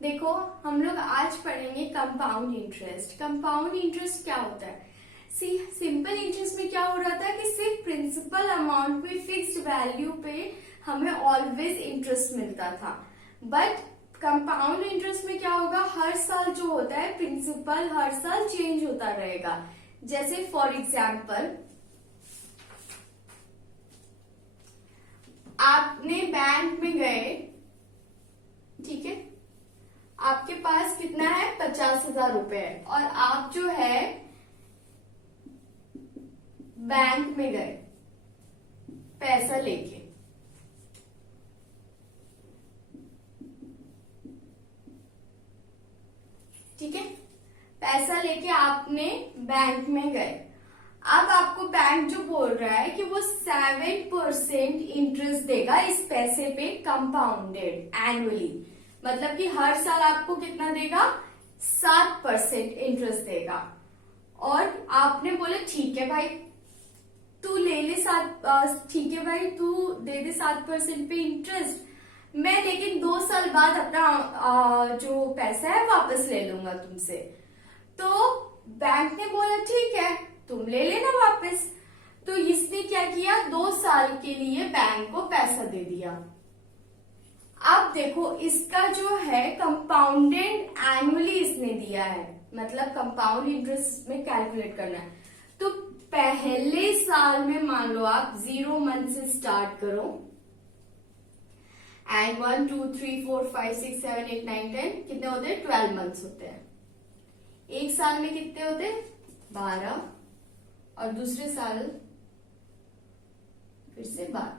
देखो, हम लोग आज पढ़ेंगे कंपाउंड इंटरेस्ट। कंपाउंड इंटरेस्ट क्या होता है? सिंपल इंटरेस्ट में क्या हो रहा था कि सिर्फ प्रिंसिपल अमाउंट पे फिक्स्ड वैल्यू पे हमें ऑलवेज इंटरेस्ट मिलता था। बट कंपाउंड इंटरेस्ट में क्या होगा, हर साल जो होता है प्रिंसिपल हर साल चेंज होता रहेगा। जैसे फॉर एग्जाम्पल, आपने बैंक में गए, ठीक है, आपके पास कितना है, 50,000 रुपए है, और आप जो है बैंक में गए पैसा लेके, ठीक है, पैसा लेके आपने बैंक में गए। अब आपको बैंक जो बोल रहा है कि वो 7% इंटरेस्ट देगा इस पैसे पे, कंपाउंडेड एनुअली, मतलब कि हर साल आपको कितना देगा, 7% इंटरेस्ट देगा। और आपने बोला ठीक है भाई तू ले ले ठीक है भाई तू दे दे 7% पे इंटरेस्ट, मैं लेकिन 2 साल बाद अपना जो पैसा है वापस ले लूंगा तुमसे। तो बैंक ने बोला ठीक है तुम ले लेना वापस। तो इसने क्या किया, 2 साल के लिए बैंक को पैसा दे दिया। अब देखो, इसका जो है कंपाउंडेड एनुअली इसने दिया है, मतलब कंपाउंड इंटरेस्ट में कैलकुलेट करना है। तो पहले साल में मान लो आप 0 मंथ से स्टार्ट करो, एंड 1 2 3 4 5 6 7 8 9 10 कितने होते हैं, 12 मंथ्स होते हैं। एक साल में कितने होते हैं, 12, और दूसरे साल फिर से 12।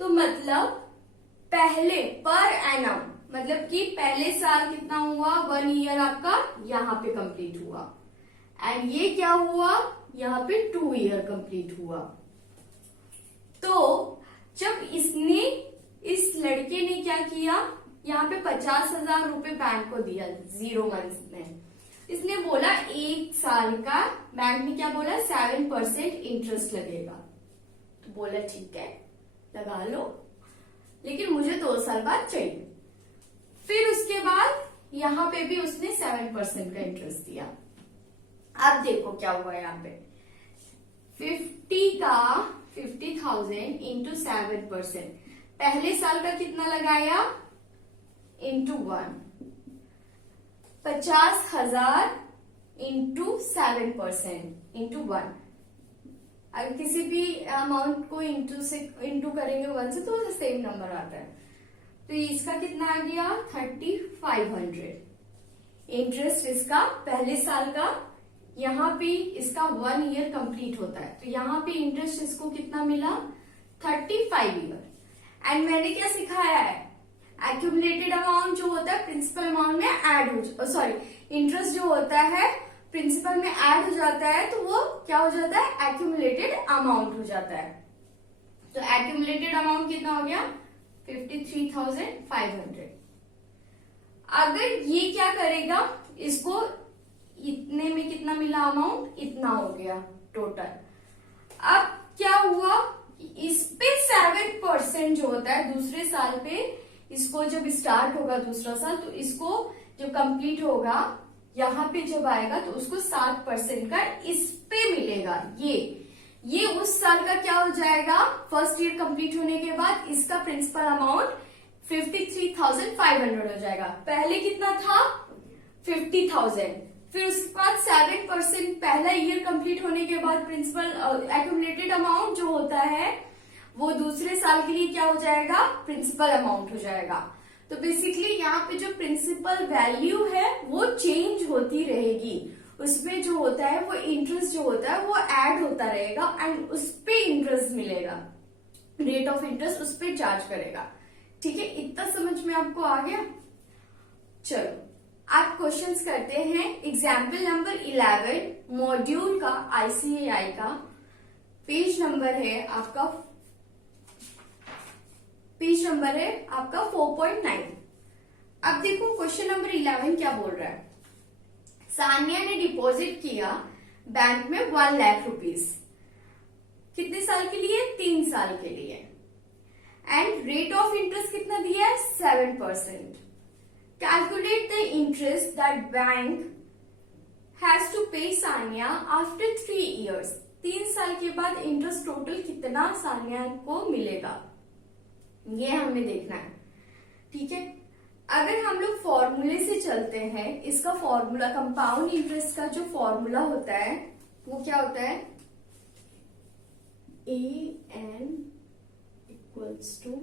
तो मतलब पहले पर एनम, मतलब कि पहले साल कितना हुआ, 1 ईयर आपका यहां पे कंप्लीट हुआ, एंड ये क्या हुआ, यहाँ पे 2 ईयर कंप्लीट हुआ। तो जब इसने, इस लड़के ने क्या किया, यहाँ पे 50,000 रुपए बैंक को दिया 0 मंथ में। इसने बोला 1 साल का, बैंक ने क्या बोला, 7% इंटरेस्ट लगेगा। तो बोला ठीक है लगा लो, लेकिन मुझे 2 साल बाद चाहिए। फिर उसके बाद यहाँ पे भी उसने 7% का इंटरेस्ट दिया। अब देखो क्या हुआ यहाँ पे, 50,000 इंटू 7%, पहले साल का कितना लगाया, इंटू 1, 50,000 इंटू 7% इंटू 1। अगर किसी भी अमाउंट को इंटू करेंगे 1 से तो सेम नंबर आता है। तो इसका कितना आ गया, 3,500 इंटरेस्ट इसका पहले साल का। यहाँ पे इसका 1 ईयर कंप्लीट होता है, तो यहाँ पे इंटरेस्ट इसको कितना मिला, 35 ईयर। एंड मैंने क्या सिखाया है, एक्यूमुलेटेड अमाउंट जो होता है प्रिंसिपल अमाउंट में ऐड हो, सॉरी इंटरेस्ट जो होता है प्रिंसिपल में ऐड हो जाता है, तो वो क्या हो जाता है, एक्यूमुलेटेड अमाउंट हो जाता है। तो एक्यूमुलेटेड अमाउंट कितना हो गया, 53,500। अगर ये क्या करेगा, इसको इतने में कितना मिला अमाउंट, इतना हो गया टोटल। अब क्या हुआ, इस पे 7% जो होता है दूसरे साल पे, इसको जब स्टार्ट होगा दूसरा साल, तो इसको जब कंप्लीट होगा यहाँ पे जब आएगा तो उसको 7% का इस पे मिलेगा। ये उस साल का क्या हो जाएगा, फर्स्ट ईयर कंप्लीट होने के बाद इसका प्रिंसिपल अमाउंट 53,500 हो जाएगा। पहले कितना था, 50,000। फिर उसके बाद 7% पहला ईयर कंप्लीट होने के बाद प्रिंसिपल एक्यूमुलेटेड अमाउंट जो होता है वो दूसरे साल के लिए क्या हो जाएगा, प्रिंसिपल अमाउंट हो जाएगा। तो बेसिकली यहाँ पे जो प्रिंसिपल वैल्यू है वो चेंज होती रहेगी, उसमें जो होता है वो इंटरेस्ट जो होता है वो ऐड होता रहेगा, एंड उस पे इंटरेस्ट मिलेगा, रेट ऑफ इंटरेस्ट उस पे चार्ज करेगा। ठीक है, इतना समझ में आपको आ गया। चलो आप क्वेश्चंस करते हैं। एग्जाम्पल नंबर 11 मॉड्यूल का आईसीएआई का पेज नंबर है आपका 4.9। अब देखो क्वेश्चन नंबर 11 क्या बोल रहा है, सानिया ने डिपॉजिट किया बैंक में 1 लाख रुपीज, कितने साल के लिए, 3 साल के लिए, एंड रेट ऑफ इंटरेस्ट कितना दिया है, 7%। Calculate the interest that bank has to pay Sania after 3 years. 3 साल के बाद इंटरेस्ट टोटल कितना सानिया को मिलेगा, ये हमें देखना है. ठीक है, अगर हम लोग फॉर्मूले से चलते हैं, इसका फॉर्मूला कंपाउंड इंटरेस्ट का जो फॉर्मूला होता है वो क्या होता है, AN इक्वल्स टू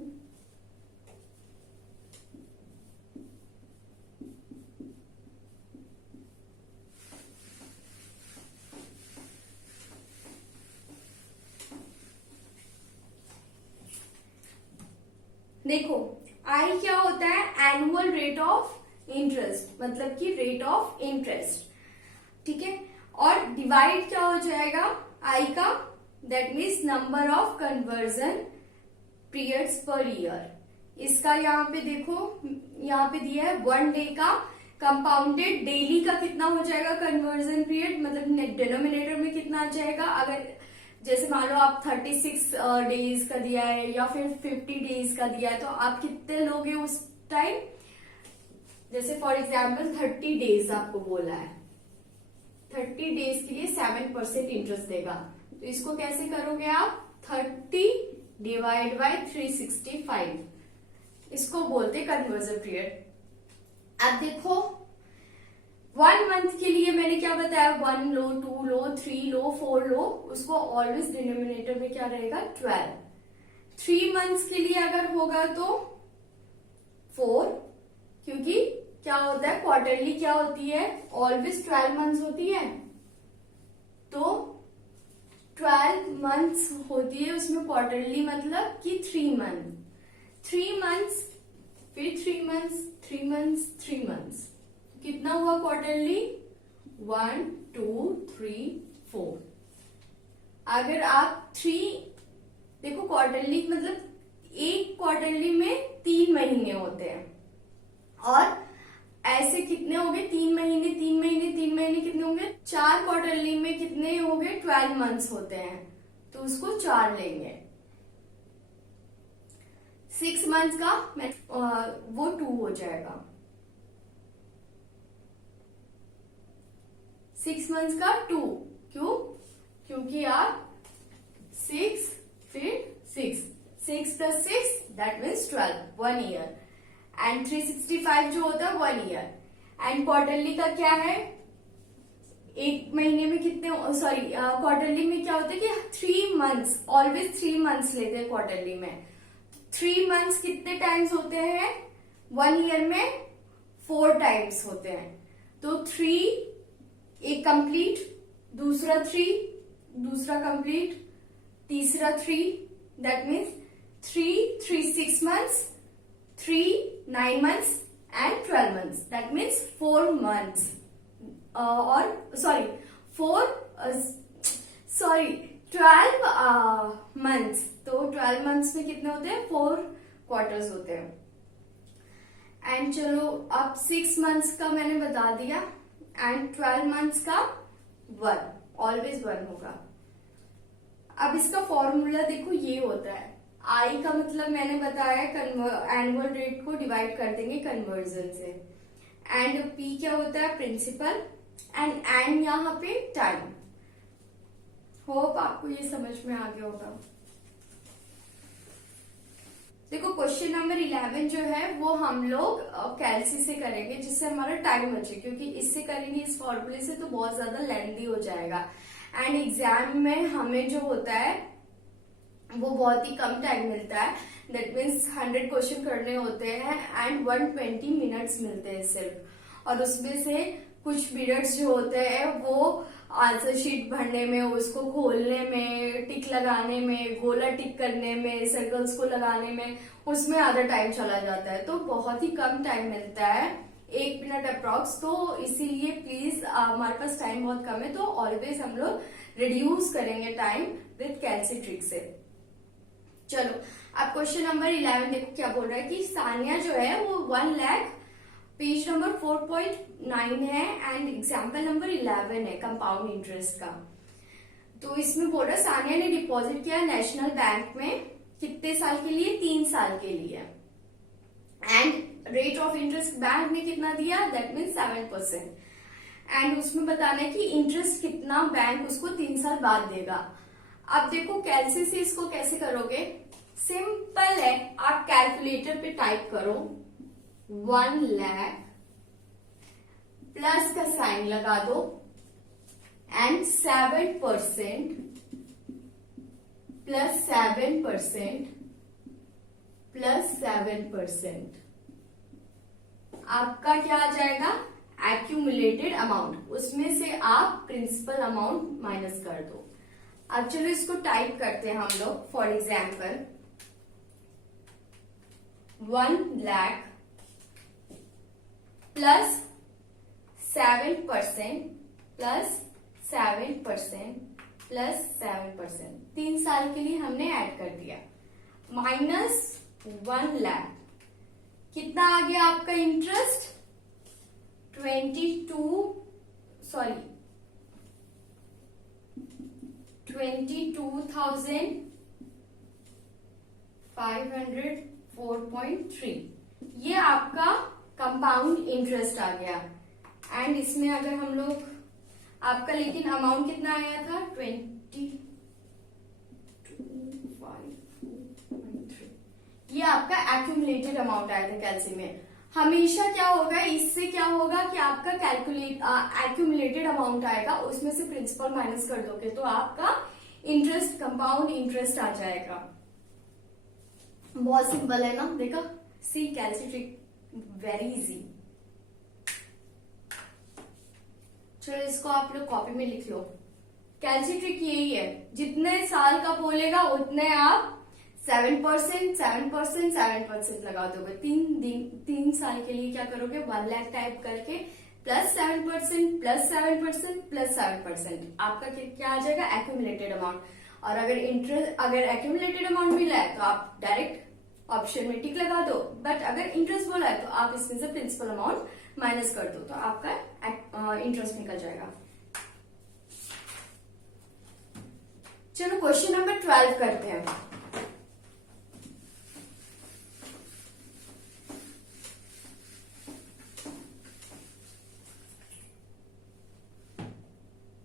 देखो आई क्या होता है, एनुअल रेट ऑफ इंटरेस्ट, मतलब कि रेट ऑफ इंटरेस्ट. ठीक है, और डिवाइड क्या हो जाएगा आई का, that means number of conversion periods per year. इसका यहाँ पे देखो, यहाँ पे दिया है 1 डे का कंपाउंडेड डेली का कितना हो जाएगा कन्वर्जन पीरियड, मतलब डिनोमिनेटर में कितना आ जाएगा. अगर जैसे मान लो आप 36 डेज का दिया है या फिर 50 डेज का दिया है, तो आप कितने लोगे उस टाइम. जैसे फॉर एग्जाम्पल 30 डेज आपको बोला है, 30 डेज के लिए 7% इंटरेस्ट देगा. तो इसको कैसे करोगे आप, 30 डिवाइड बाय 365, इसको बोलते कन्वर्जन पीरियड. अब देखो 1 मंथ के लिए मैंने क्या बताया, 1 लो, 2 लो, 3 लो, 4 लो, उसको ऑलवेज डिनोमिनेटर में क्या रहेगा 12. 3 मंथ्स के लिए अगर होगा तो 4, क्योंकि क्या होता है क्वार्टरली क्या होती है, ऑलवेज 12 मंथ्स होती है, तो 12 मंथ्स होती है, उसमें क्वार्टरली मतलब कि 3 मंथ, 3 मंथ्स, फिर 3 मंथ्स, 3 मंथ्स, 3 मंथ्स, कितना हुआ क्वार्टरली 1 2 3 4. अगर आप 3 देखो क्वार्टरली मतलब एक क्वार्टरली में 3 महीने होते हैं, और ऐसे कितने हो गए 3 महीने 3 महीने 3 महीने कितने होंगे 4 क्वार्टरली में कितने हो गए 12 मंथ्स होते हैं, तो उसको 4 लेंगे. 6 मंथ्स का वो 2 हो जाएगा, 6 मंथ्स का 2, क्यों, क्योंकि आप 6 फिर 6 plus 6 that means 12, 1 year. And 365 जो होता है 1 ईयर. एंड क्वार्टरली का क्या है, एक महीने में कितने, सॉरी क्वार्टरली में क्या होता है कि 3 मंथ्स, ऑलवेज 3 मंथ्स लेते हैं क्वार्टरली में. 3 मंथ्स कितने टाइम्स होते हैं 1 ईयर में, 4 टाइम्स होते हैं. तो 3 एक कंप्लीट, दूसरा 3, दूसरा कंप्लीट, तीसरा 3, that means 3 6 months, 3 9 months and 12 months, that means 4 months. और सॉरी 12 मंथ्स. तो 12 मंथ्स में कितने होते हैं 4 क्वार्टर्स होते हैं. एंड चलो अब 6 मंथ्स का मैंने बता दिया, एंड 12 मंथ्स का 1, ऑलवेज 1 होगा. अब इसका फॉर्मूला देखो ये होता है, आई का मतलब मैंने बताया एनुअल रेट को डिवाइड कर देंगे कन्वर्जन से, एंड पी क्या होता है प्रिंसिपल, एंड यहाँ पे टाइम. होप आपको ये समझ में आ गया होगा. देखो क्वेश्चन नंबर 11 जो है वो हम लोग कैलसी से करेंगे, जिससे हमारा टाइम बचे, क्योंकि इससे करेंगे इस फॉर्मूले से तो बहुत ज्यादा लेंथी हो जाएगा. एंड एग्जाम में हमें जो होता है वो बहुत ही कम टाइम मिलता है, दैट मीन्स 100 क्वेश्चन करने होते हैं एंड 120 मिनट्स मिलते हैं सिर्फ. और उसमें से कुछ पीरियड्स जो होते हैं वो आंसर शीट भरने में, उसको खोलने में, टिक लगाने में, गोला टिक करने में, सर्कल्स को लगाने में, उसमें आधा टाइम चला जाता है. तो बहुत ही कम टाइम मिलता है, 1 मिनट अप्रॉक्स. तो इसीलिए प्लीज हमारे पास टाइम बहुत कम है, तो ऑलवेज हम लोग रिड्यूस करेंगे टाइम विथ कैलसी ट्रिक से. चलो अब क्वेश्चन नंबर 11 देखो क्या बोल रहा है कि सानिया जो है वो 1 लाख, पेज नंबर 4.9 है एंड एग्जाम्पल नंबर 11 है कंपाउंड इंटरेस्ट का. तो इसमें बोल रहा है सानिया ने डिपॉजिट किया नेशनल बैंक में कितने साल के लिए, 3 साल के लिए. And rate of interest bank ने कितना दिया, दैट मीन 7%। एंड उसमें बताना है कि इंटरेस्ट कितना बैंक उसको 3 साल बाद देगा। अब देखो कैलसी से इसको कैसे करोगे, सिंपल है, आप कैलकुलेटर पे टाइप करो 1 लाख, प्लस का साइन लगा दो एंड 7% प्लस 7% प्लस 7%, आपका क्या आ जाएगा, एक्यूमुलेटेड अमाउंट, उसमें से आप प्रिंसिपल अमाउंट माइनस कर दो। अब चलो इसको टाइप करते हैं हम लोग। For example 1 lakh plus 7% plus 7% plus 7%, 3 साल के लिए हमने ऐड कर दिया, माइनस 1 लाख, कितना आ गया आपका इंटरेस्ट, 22,504.3, ये आपका कंपाउंड इंटरेस्ट आ गया। एंड इसमें अगर हम लोग आपका लेकिन अमाउंट कितना आया था, 22,504.3, ये आपका एक्यूमुलेटेड अमाउंट आया था कैलसी में। हमेशा क्या होगा, इससे क्या होगा कि आपका एक्यूमुलेटेड अमाउंट आएगा, उसमें से प्रिंसिपल माइनस कर दोगे तो आपका इंटरेस्ट, कंपाउंड इंटरेस्ट आ जाएगा। बहुत सिंपल है ना, देखा, सी कैलसी ट्रिक वेरी इजी। चलो इसको आप लोग कॉपी में लिख लो। कैलसी ट्रिक यही है, जितने साल का बोलेगा उतने आप 7% 7% 7% लगा दोगे। 3 साल के लिए क्या करोगे, 1 लाख टाइप करके प्लस 7% प्लस 7% प्लस 7%, आपका क्या आ जाएगा, एक्यूमुलेटेड अमाउंट। और अगर एक्यूमुलेटेड अमाउंट मिला है तो आप डायरेक्ट ऑप्शन में टिक लगा दो, बट अगर इंटरेस्ट बोला है तो आप इसमें से प्रिंसिपल अमाउंट माइनस कर दो, तो आपका इंटरेस्ट निकल जाएगा। चलो क्वेश्चन नंबर 12 करते हैं।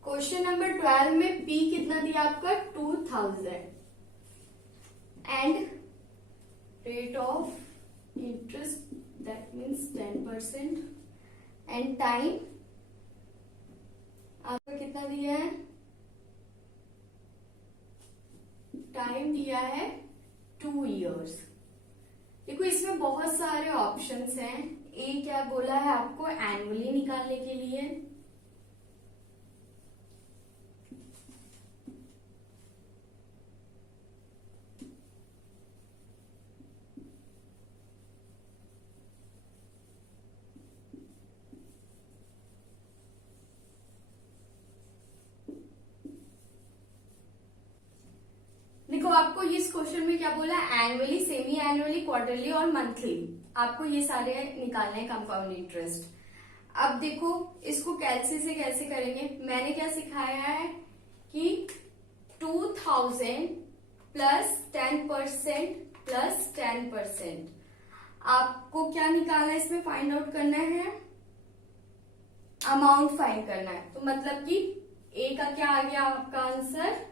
क्वेश्चन नंबर 12 में P कितना दिया आपका, 2000, and rate of interest that means 10%, and time आपका कितना दिया है, टाइम दिया है 2 years। देखो इसमें बहुत सारे ऑप्शंस हैं, ए क्या बोला है आपको, एनुअली निकालने के लिए, देखो आपको इस क्वेश्चन में क्या बोला, एनुअली, सेमी एनुअली, क्वार्टरली और मंथली, आपको ये सारे निकालने हैं कंपाउंड इंटरेस्ट। अब देखो इसको कैलसी से कैसे करेंगे, मैंने क्या सिखाया है कि 2000 प्लस 10% प्लस 10%, आपको क्या निकालना है, इसमें फाइंड आउट करना है, अमाउंट फाइंड करना है। तो मतलब कि ए का क्या आ गया आपका आंसर,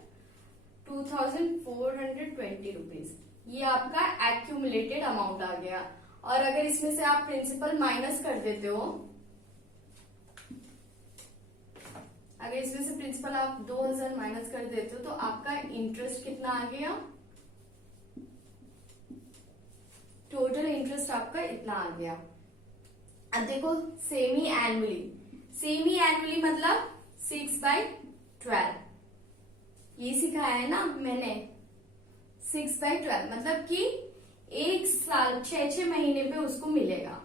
2420 रुपीज, ये आपका एक्यूमुलेटेड अमाउंट आ गया। और अगर इसमें से आप प्रिंसिपल माइनस कर देते हो, अगर इसमें से प्रिंसिपल आप 2000 माइनस कर देते हो तो आपका इंटरेस्ट कितना आ गया, टोटल इंटरेस्ट आपका इतना आ गया। अब देखो सेमी एनुअली, सेमी एनुअली मतलब 6/12, ये सिखाया है ना मैंने, 6/12 मतलब कि 1 साल 6 महीने पे उसको मिलेगा।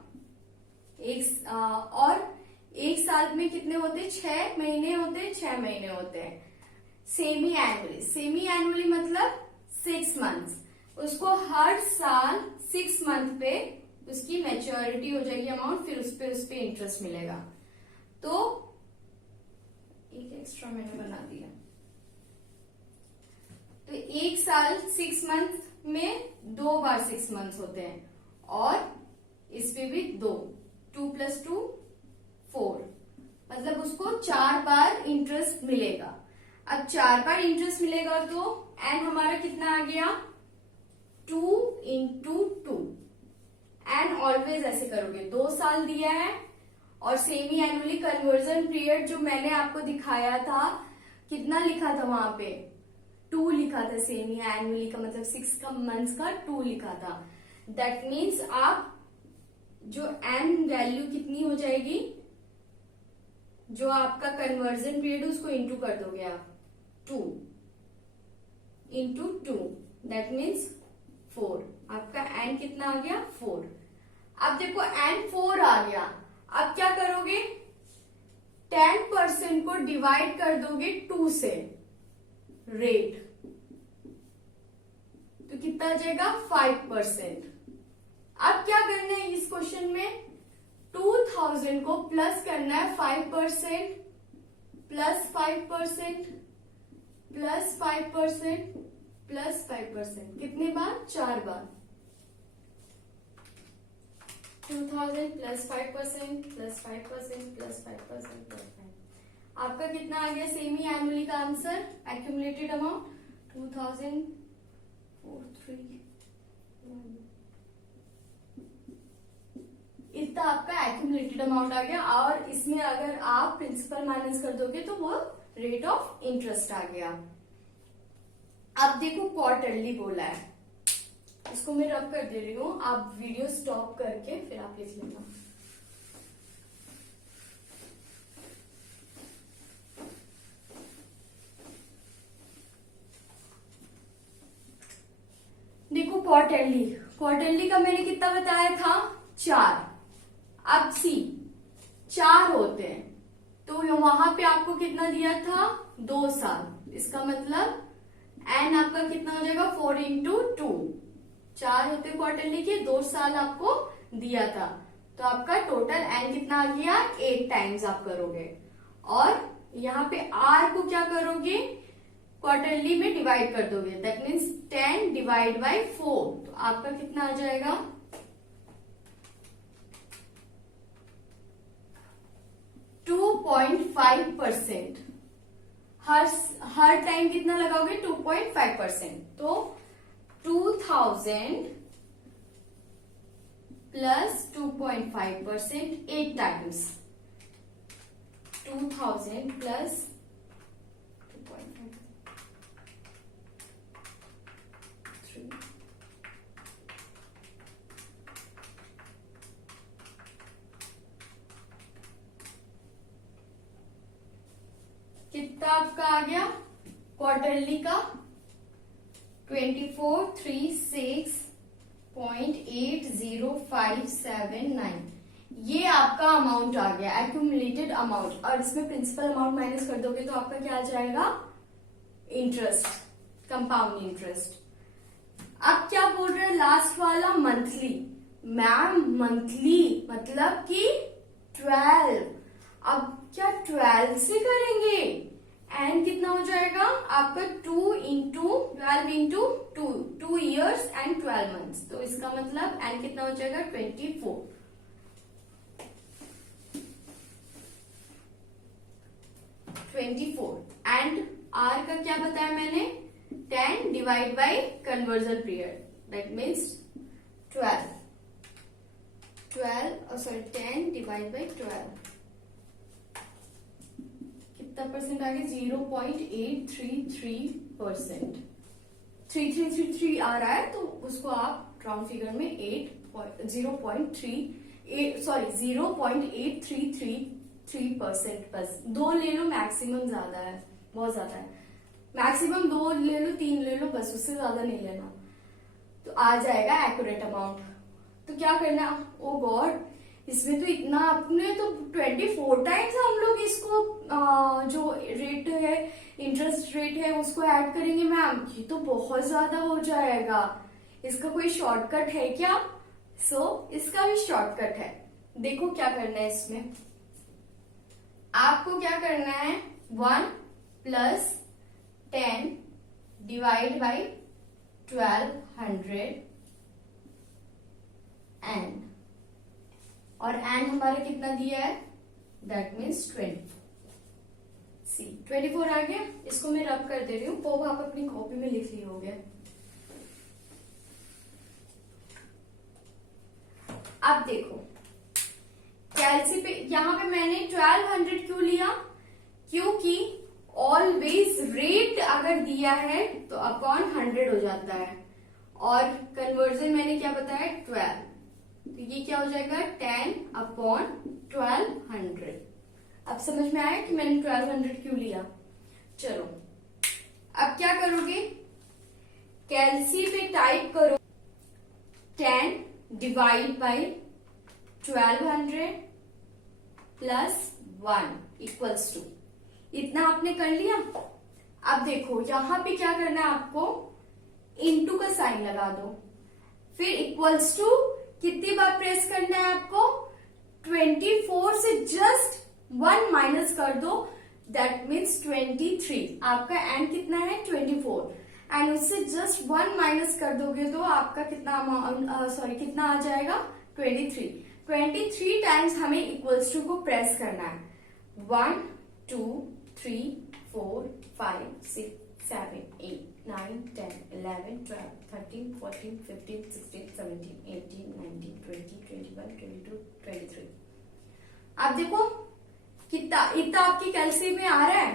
और 1 साल में कितने होते हैं, 6 महीने होते हैं, 6 महीने होते हैं। सेमी एनुअली, सेमी एनुअली मतलब 6 मंथ्स, उसको हर साल 6 मंथ पे उसकी मैच्योरिटी हो जाएगी अमाउंट, फिर उस पे इंटरेस्ट मिलेगा। तो एक एक्स्ट्रा मैंने बना दिया, तो 1 साल 6 मंथ में 2 बार 6 मंथ्स होते हैं, और इस पे भी 2, 2 + 2 4, मतलब उसको 4 बार इंटरेस्ट मिलेगा। अब 4 बार इंटरेस्ट मिलेगा तो एन हमारा कितना आ गया 2 × 2। एन ऑलवेज ऐसे करोगे, 2 साल दिया है और सेमी एनुअली कन्वर्जन पीरियड जो मैंने आपको दिखाया था कितना लिखा था वहां पे 2 लिखा था। सेमी एनुअली का मतलब 6 मंथ्स का 2 लिखा था। दैट मीन्स आप जो एन वैल्यू कितनी हो जाएगी, जो आपका कन्वर्जन पीरियड उसको इंटू कर दोगे आप 2 × 2, दैट मीन्स 4। आपका एन कितना आ गया 4। अब देखो एन 4 आ गया, अब क्या करोगे 10% को डिवाइड कर दोगे 2 से रेट, तो कितना आ जाएगा 5%। अब क्या करना है इस क्वेश्चन में 2000 को प्लस करना है 5% प्लस 5% प्लस 5% प्लस 5%, कितने बार 4 बार। 2000 प्लस 5% प्लस 5% प्लस 5% प्लस 5, आपका कितना आ गया सेमी एनुअली का आंसर एक्यूमुलेटेड अमाउंट 2000 इतना आपका एक्यूमुलेटेड अमाउंट आ गया। और इसमें अगर आप प्रिंसिपल माइनस कर दोगे तो वो रेट ऑफ इंटरेस्ट आ गया। अब देखो क्वार्टरली बोला है, इसको मैं रब कर दे रही हूँ, आप वीडियो स्टॉप करके फिर आप लिख लेना। देखो क्वार्टरली का मैंने कितना बताया था 4। अब सी 4 होते हैं तो वहां पे आपको कितना दिया था 2 साल, इसका मतलब एन आपका कितना हो जाएगा 4 × 2, 4 होते क्वार्टरली के, 2 साल आपको दिया था, तो आपका टोटल एन कितना आ गया 8 टाइम्स आप करोगे। और यहाँ पे आर को क्या करोगे क्वार्टरली में डिवाइड कर दोगे, दैट मीन्स 10 डिवाइड बाई 4, तो आपका कितना आ जाएगा 2.5%। हर टाइम कितना लगाओगे 2.5%, तो 2000 प्लस 2.5% 8 टाइम्स, 2000 प्लस 2.5 कितना आपका आ गया क्वार्टरली का 2436.80579, ये आपका अमाउंट आ गया एक्यूमुलेटेड अमाउंट। और इसमें प्रिंसिपल अमाउंट माइनस कर दोगे तो आपका क्या आ जाएगा इंटरेस्ट, कंपाउंड इंटरेस्ट। अब क्या बोल रहे हैं लास्ट वाला मंथली, मैम मंथली मतलब कि 12। अब क्या 12 से करेंगे, एन कितना हो जाएगा आपका 2 × 12 × 2 years and 12 months, तो इसका मतलब एन कितना हो जाएगा 24 एंड आर का क्या बताया मैंने 10 divide by conversion period, that means 10 divide by 12, कितना परसेंट आ गया 0.833%। 3333 आ रहा है तो उसको आप राउंड फिगर में 0.833% बस 2 ले लो, मैक्सिमम ज्यादा है, बहुत ज्यादा है, मैक्सिमम 2 ले लो 3 ले लो बस, उससे ज्यादा नहीं लेना, तो आ जाएगा एक्यूरेट अमाउंट। तो क्या करना, ओ गॉड इसमें तो इतना, आपने तो 24 टाइम्स हम लोग इसको जो रेट है इंटरेस्ट रेट है उसको ऐड करेंगे मैम, ये तो बहुत ज्यादा हो जाएगा, इसका कोई शॉर्टकट है क्या? इसका भी शॉर्टकट है, देखो क्या करना है इसमें, आपको क्या करना है 1 + 10 डिवाइड बाई 1200 एन, और एन हमारा कितना दिया है, दैट मीन्स 24। सी 24 आ गया। इसको मैं रब कर दे रही हूँ, वो आप अपनी कॉपी में लिख लिए होगे। अब देखो कैलसी पे, यहां पे मैंने 1200 क्यों लिया, क्योंकि ऑलवेज रेट अगर दिया है तो अपॉन 100 हो जाता है, और कन्वर्जन मैंने क्या बताया 12, तो ये क्या हो जाएगा 10 अपॉन 1200। अब समझ में आया कि मैंने 1200 क्यों लिया। चलो अब क्या करोगे, कैलसी पे टाइप करो 10 divide by 1200 plus 1 equals to, इतना आपने कर लिया। अब देखो यहां पे क्या करना है आपको, इनटू का साइन लगा दो, फिर इक्वल्स टू कितनी बार प्रेस करना है आपको, 24 से जस्ट 1 माइनस कर दो, दैट मीन्स 23। आपका एन कितना है 24, एंड उससे जस्ट 1 माइनस कर दोगे तो आपका कितना कितना आ जाएगा 23। 23 टाइम्स हमें इक्वल्स टू को प्रेस करना है, 1 2 3 4 5 6 7 8 9 10 11 12 13 14 15 16 17 18 19 20 21 22 23। अब देखो कितना, इतना आपकी कैलसी में आ रहा है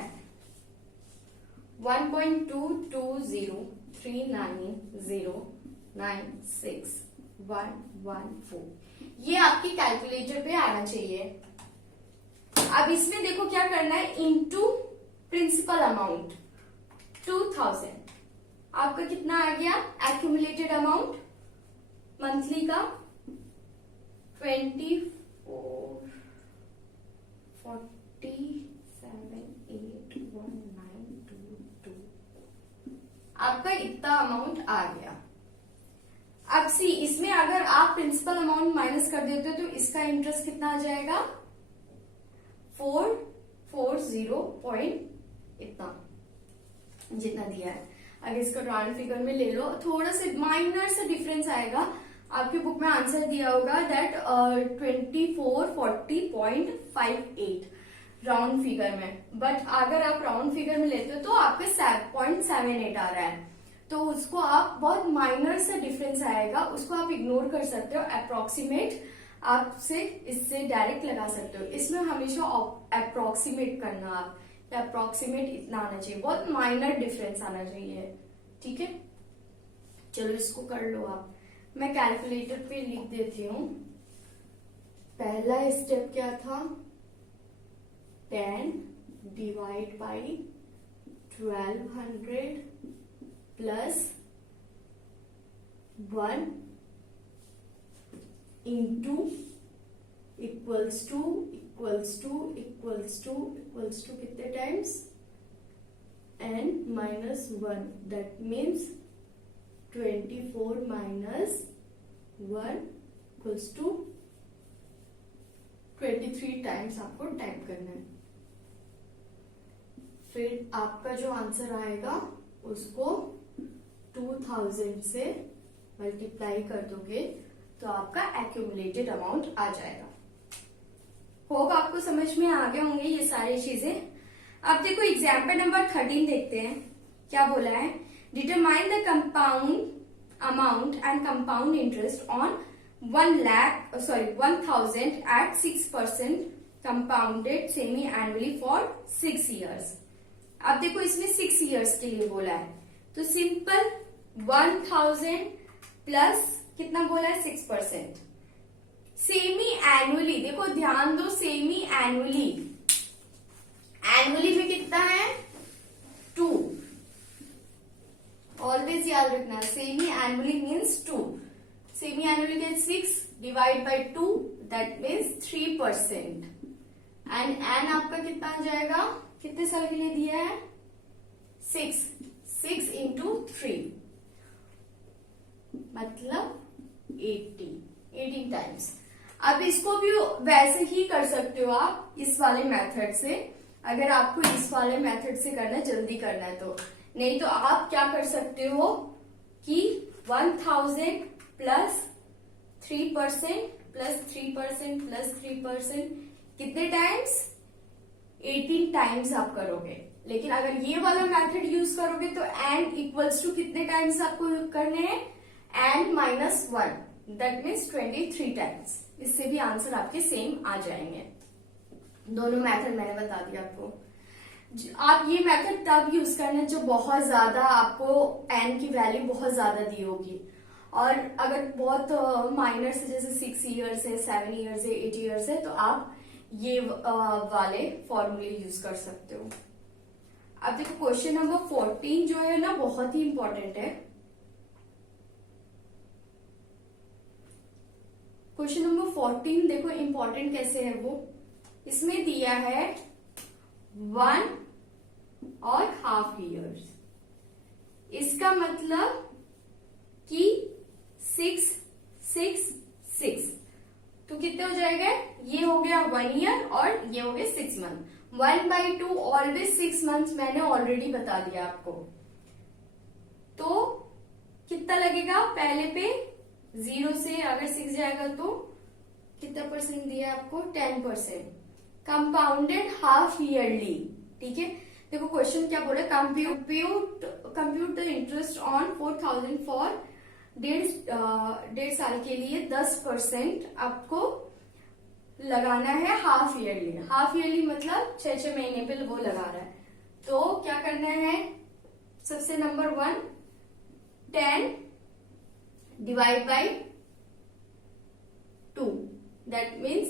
1.2209961114, ये आपकी कैलकुलेटर पे आना चाहिए। अब इसमें देखो क्या करना है, इनटू प्रिंसिपल अमाउंट 2000, आपका कितना आ गया एक्यूमुलेटेड अमाउंट मंथली का 24 47,81922, आपका इतना अमाउंट आ गया। अब सी इसमें अगर आप प्रिंसिपल अमाउंट माइनस कर देते हो तो इसका इंटरेस्ट कितना आ जाएगा 440 पॉइंट इतना, जितना दिया है। अगर इसको राउंड फिगर में ले लो, थोड़ा सा माइनर सा डिफरेंस आएगा, आपके बुक में आंसर दिया होगा दैट 2440.58 राउंड फिगर में, बट अगर आप राउंड फिगर में लेते हो तो आपका 7.78 आ रहा है, तो उसको आप बहुत माइनर सा डिफरेंस आएगा, उसको आप इग्नोर कर सकते हो। अप्रोक्सीमेट आपसे इससे डायरेक्ट लगा सकते हो, इसमें हमेशा अप्रोक्सीमेट करना, आप अप्रोक्सीमेट इतना आना चाहिए, बहुत माइनर डिफरेंस आना चाहिए, ठीक है। चलो इसको कर लो आप, मैं कैलकुलेटर पे लिख देती हूँ। पहला स्टेप क्या था, 10 divide by 1200 plus 1 into equals to कितने times n minus 1, that means 24 minus 1 equals to 23 times आपको टाइप करना है। फिर आपका जो आंसर आएगा उसको 2000 से मल्टीप्लाई कर दोगे तो आपका एक्यूमुलेटेड अमाउंट आ जाएगा। होप आपको समझ में आ गए होंगे ये सारी चीजें। अब देखो एग्जाम्पल नंबर 13 देखते हैं, क्या बोला है, determine the compound amount and compound interest on 1000 at 6% compounded semi annually for 6 years। अब देखो इसमें 6 years के लिए बोला है, तो सिंपल 1000 प्लस कितना बोला है 6%, सेमी एनुअली, देखो ध्यान दो, सेमी एनुअली, एनुअली में कितना है 2, ऑलवेज याद रखना, semi annually means 2, semi annually के 6 divide by 2 that means 3%, and n आपका कितना आ जाएगा, कितने साल के लिए दिया है 6 इंटू 3 मतलब 18 टाइम्स। अब इसको भी वैसे ही कर सकते हो आप इस वाले मेथड से, अगर आपको इस वाले मेथड से करना है, जल्दी करना है तो, नहीं तो आप क्या कर सकते हो कि 1000 प्लस 3% प्लस 3% प्लस 3%, कितने टाइम्स? 18 टाइम्स आप करोगे। लेकिन अगर ये वाला मेथड यूज करोगे तो एन इक्वल्स टू कितने टाइम्स आपको करने हैं? N minus 1, that means 23 times. इससे भी आंसर आपके सेम आ जाएंगे। दोनों मेथड मैंने बता दिया आपको। आप ये मेथड तब यूज करना जब बहुत ज्यादा आपको एन की वैल्यू बहुत ज्यादा दी होगी, और अगर बहुत माइनर से जैसे 6 ईयर्स है, 7 ईयर्स है, 8 ईयर्स है, तो आप ये वाले फॉर्मूले यूज कर सकते हो। अब देखो क्वेश्चन नंबर 14 जो है ना बहुत ही इंपॉर्टेंट है। क्वेश्चन नंबर 14 देखो इंपॉर्टेंट कैसे है वो, इसमें दिया है 1 और हाफ ईयर्स। इसका मतलब कि 6 6 6, तो कितने हो जाएगा? ये हो गया 1 ईयर और ये हो गया 6 मंथ। 1/2 ऑलवेज 6 मंथ्स मैंने ऑलरेडी बता दिया आपको। तो कितना लगेगा? पहले पे 0 से अगर 6 जाएगा तो कितना परसेंट दिया आपको? 10%। कंपाउंडेड हाफ ईयरली, ठीक है। देखो क्वेश्चन क्या बोले, compute the interest on 4000 for 1.5 साल के लिए 10% आपको लगाना है हाफ ईयरली। हाफ ईयरली मतलब 6 महीने पे वो लगा रहा है। तो क्या करना है? सबसे number 1, 10 divide by 2, that means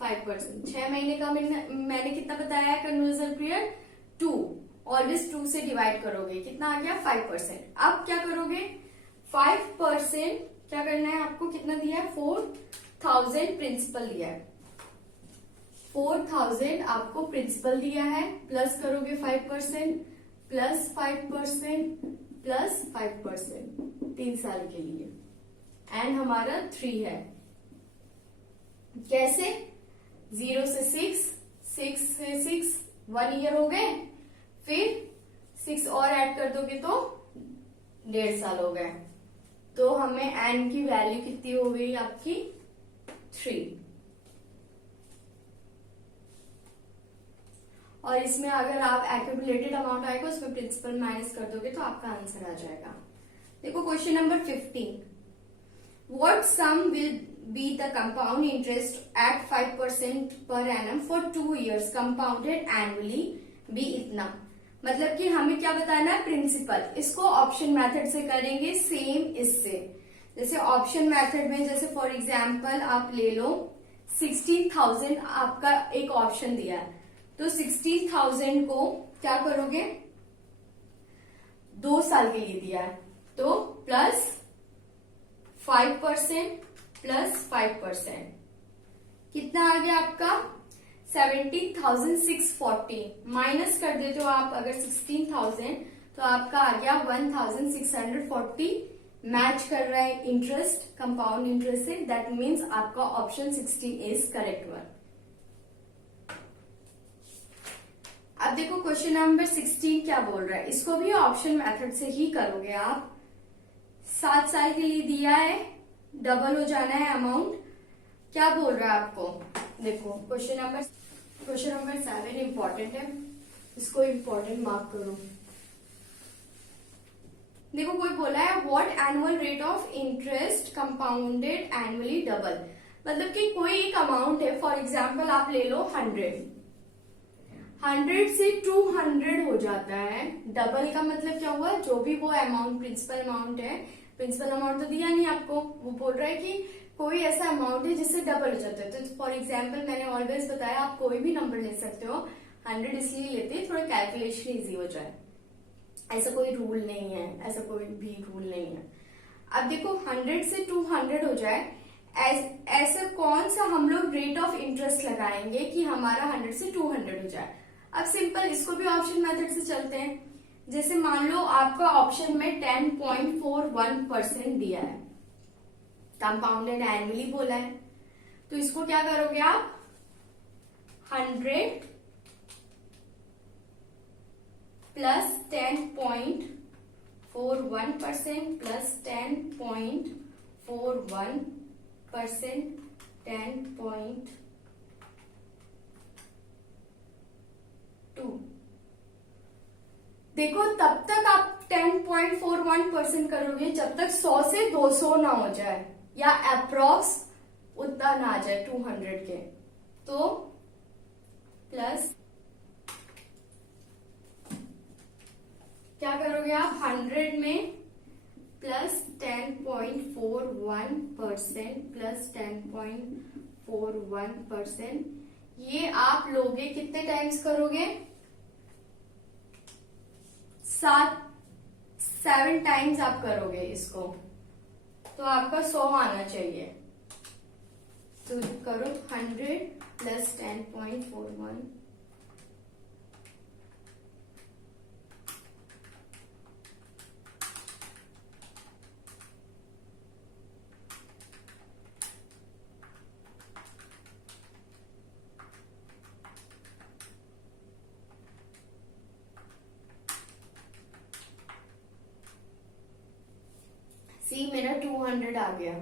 5%। 6 महीने का मैंने कितना बताया है कन्वर्जन पीरियड? 2, ऑलवेज 2 से डिवाइड करोगे, कितना आ गया? 5%। अब क्या करोगे? 5% क्या करना है आपको? कितना दिया है? 4000 प्रिंसिपल दिया है। 4000 आपको प्रिंसिपल दिया है, प्लस करोगे 5% प्लस 5% प्लस 5%, 3 साल के लिए। एंड हमारा 3 है। कैसे? 0 से 6, 6 से 6, 1 ईयर हो गए, फिर 6 और ऐड कर दोगे तो 1.5 साल हो गए। तो हमें एन की वैल्यू कितनी हो गई आपकी? 3। और इसमें अगर आप एक्यूमुलेटेड अमाउंट आएगा उसमें प्रिंसिपल माइनस कर दोगे तो आपका आंसर आ जाएगा। देखो question number 15, what sum will be the compound interest at 5% per annum for 2 years compounded annually be इतना। मतलब कि हमें क्या बताना है? प्रिंसिपल। इसको ऑप्शन मेथड से करेंगे सेम इससे। जैसे ऑप्शन मेथड में जैसे फॉर एग्जांपल आप ले लो 16,000 आपका एक ऑप्शन दिया है, तो 16,000 को क्या करोगे? 2 साल के लिए दिया है, तो प्लस 5% प्लस 5%, कितना आ गया आपका? 17,640। माइनस कर देते हो आप अगर 16,000 तो आपका आ गया 1,640। मैच कर रहा है इंटरेस्ट, कंपाउंड इंटरेस्ट से, दैट मीन्स आपका ऑप्शन 16 इज करेक्ट वन। अब देखो क्वेश्चन नंबर 16 क्या बोल रहा है, इसको भी ऑप्शन मेथड से ही करोगे आप। 7 साल के लिए दिया है, डबल हो जाना है अमाउंट। क्या बोल रहा है आपको? देखो क्वेश्चन नंबर 7 इंपॉर्टेंट है, इसको इंपॉर्टेंट मार्क करो। देखो कोई बोला है what annual rate of interest compounded annually double. मतलब कि कोई एक अमाउंट है, फॉर एग्जाम्पल आप ले लो 100 से 200 हो जाता है। डबल का मतलब क्या हुआ? जो भी वो अमाउंट प्रिंसिपल अमाउंट है, प्रिंसिपल अमाउंट तो दिया नहीं आपको, वो बोल रहा है कि कोई ऐसा अमाउंट है जिससे डबल हो जाता है। तो फॉर एग्जाम्पल मैंने ऑलवेज बताया आप कोई भी नंबर ले सकते हो, 100 इसलिए लेते हैं थोड़ा कैलकुलेशन इजी हो जाए। ऐसा कोई रूल नहीं है, ऐसा कोई भी रूल नहीं है। अब देखो 100 से 200 हो जाए, ऐसा कौन सा हम लोग रेट ऑफ इंटरेस्ट लगाएंगे कि हमारा 100 से 200 हो जाए। अब सिंपल इसको भी ऑप्शन मेथड से चलते हैं। जैसे मान लो आपका ऑप्शन में 10.41% दिया है, कंपाउंडेड एनुअली बोला है, तो इसको क्या करोगे आप? 100 प्लस 10.41% प्लस 10.41% 2.41% करोगे जब तक 100 से 200 ना हो जाए या अप्रोक्स उतना ना आ जाए 200 के। तो प्लस क्या करोगे आप 100 में प्लस 10.41% प्लस 10.41%, ये आप लोगे कितने टाइम्स करोगे? 7 टाइम्स आप करोगे इसको, तो आपका 100 आना चाहिए। तो करो 100 प्लस 10.41, सी मेरा 200 आ गया।